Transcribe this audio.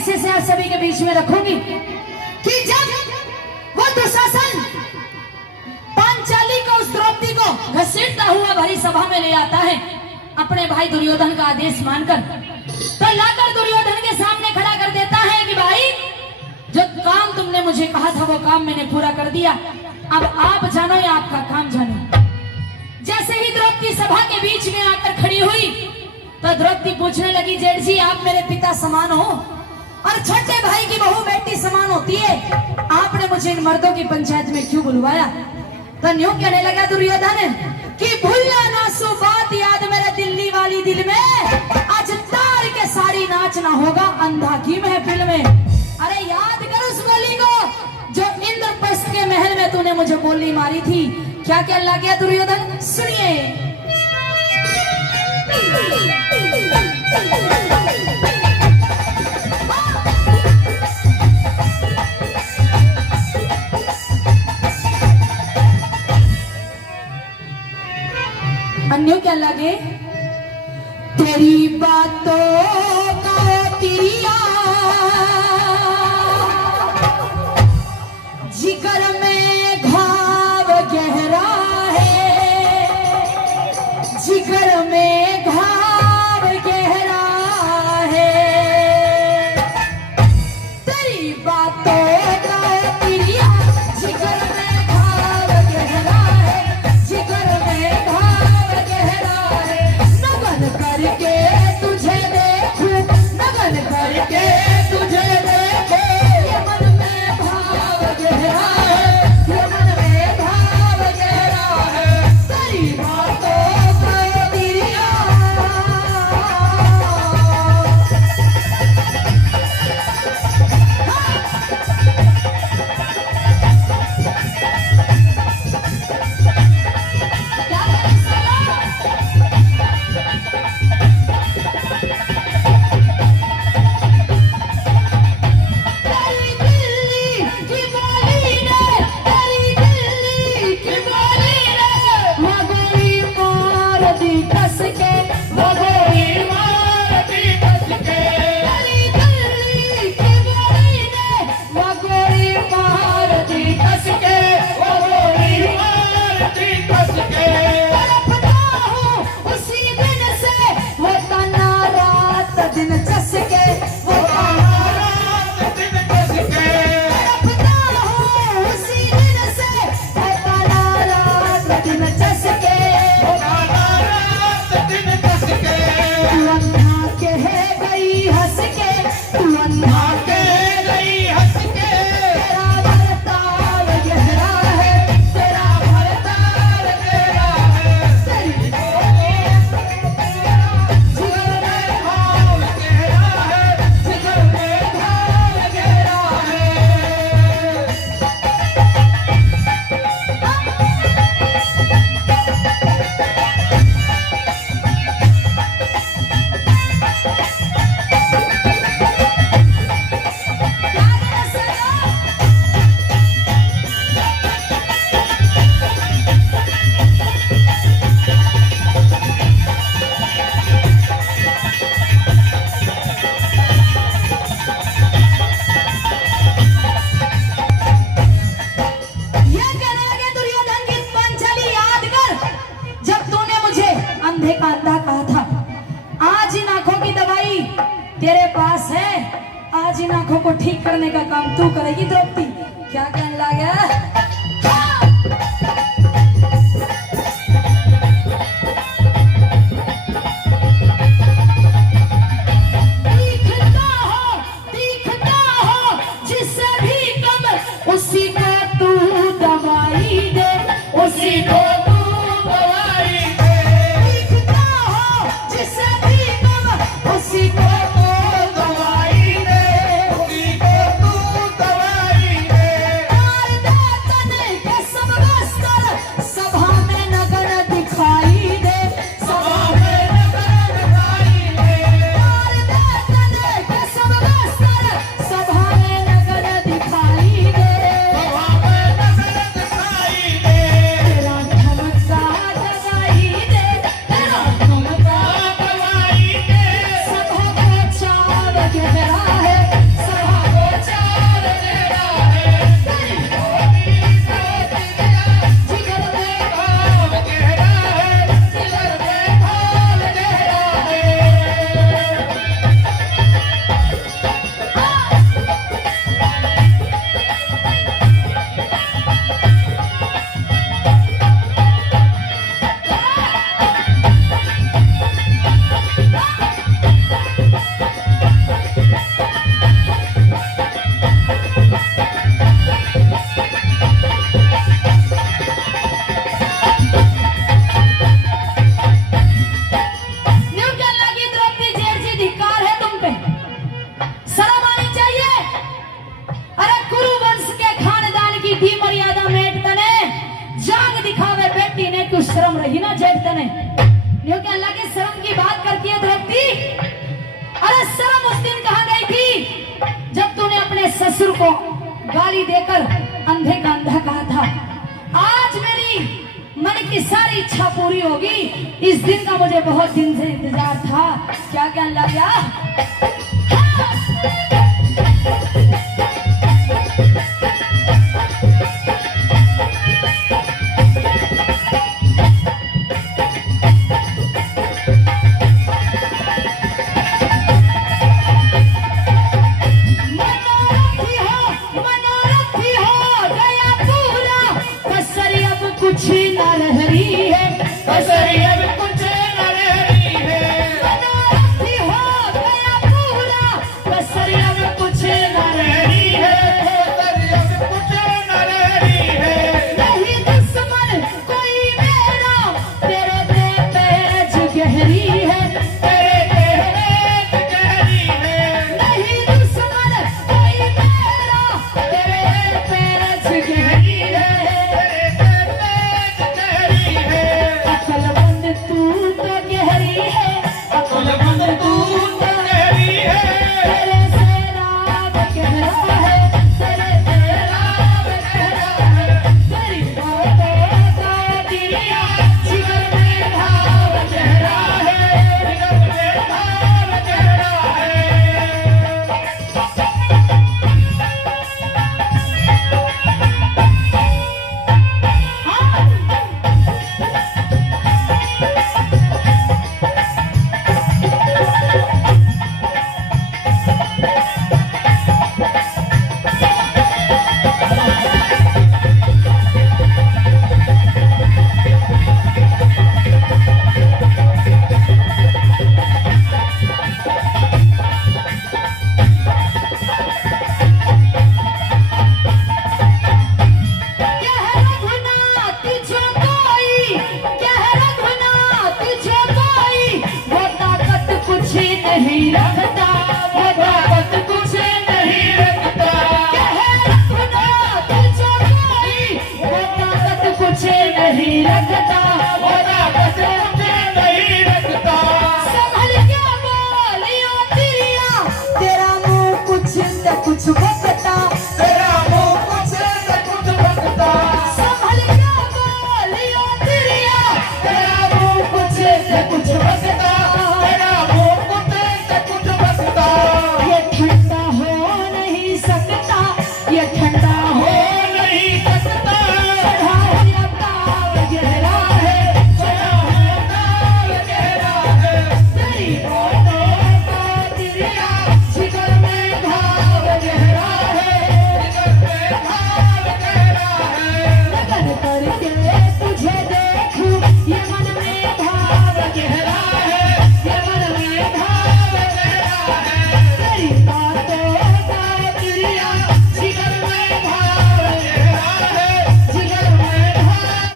किस्से से आप सभी के बीच में रखूंगी कि जब वो दुशासन पांचाली को उस द्रौपदी को घसीटता हुआ भरी सभा में ले आता है अपने भाई दुर्योधन का आदेश मानकर, तो लाकर दुर्योधन के सामने खड़ा कर देता है कि भाई जो काम तुमने मुझे कहा था वो काम मैंने पूरा कर दिया, अब आप जानो या आपका काम जानो। जैसे ही द्रौपदी सभा के बीच में आकर खड़ी हुई तो द्रौपदी पूछने लगी, जेठ जी आप मेरे पिता समान हो और छोटे भाई की बहू बेटी समान होती है, आपने मुझे इन मर्दों की पंचायत में क्यों बुलवाया? तो न्यू कहने लगा दुर्योधन कि भूलना ना सो बात याद मेरे दिल्ली वाली दिल में, आज तार के साड़ी नाचना होगा अंधा की महफिल में। अरे याद कर उस बोली को जो इंद्रप्रस्थ के महल में तूने मुझे बोली मारी थी। क्या क्या लग गया दुर्योधन, सुनिए। अन्यों क्या लगे, तेरी बातों का तिरिया जिगर में घाव गहरा है, जिगर में घाव गहरा है, तेरी बातों का तिरिया जिगर में घाव गहरा है, जिगर में घाव गहरा है, नगन करके तुझे देखूं, नगन करके तुझे देखूं, ये मन में भाव गहरा है, ये मन में भाव गहरा है, तेरी बातों का तिरिया। क्या तेरी दिल्ली की बोली ने, तेरी दिल्ली की बोली ने, वो गोली मार दी कस के, वो गोली मार दी कस के, तेरी दिल्ली की बोली ने, वो गोली मार दी कस के, वो गोली मार दी कस के, तड़पता हूँ उसी दिन से वो तना रात दिन चस के, वो तना रात दिन चस के, तड़पता हूँ उसी दिन से वो तना रात दिन चस के, वो तना रात दिन चस के, तू अन्ना कह गई हंस के, तू अन्ना कह गई हंस के, तेरा भरताल गहरा है, तेरा भरताल गहरा है, तेरी जिगर में भाव गहरा है, जिगर में भाव गहरा है। ये कहने लगे दुर्योधन की पांचाली याद कर, जब तूने मुझे अंधे का अंधा कहा था, आज इन आंखों की दवाई तेरे पास है, आज इन आंखों को ठीक करने का काम तू करेगी द्रौपदी। क्या कहने लगा, तीखता हो जिससे भी कम उसी को तू दवाई दे, उसी को तू दवाई दे, तीखता हो जिससे भी कम उसी को तू दवाई दे, उसी को तू दवाई दे, मार देता शर्म रही ना जेठ तने, क्योंकि अल्लाह के शर्म की बात करती है द्रौपदी। अरे शर्म उस दिन कहाँ गई थी जब तूने अपने ससुर को गाली देकर अंधे का अंधा कहा था। आज मेरी मन की सारी इच्छा पूरी होगी। इस दिन का मुझे बहुत दिन से इंतजार था। क्या ज्ञान ला गया? कुछ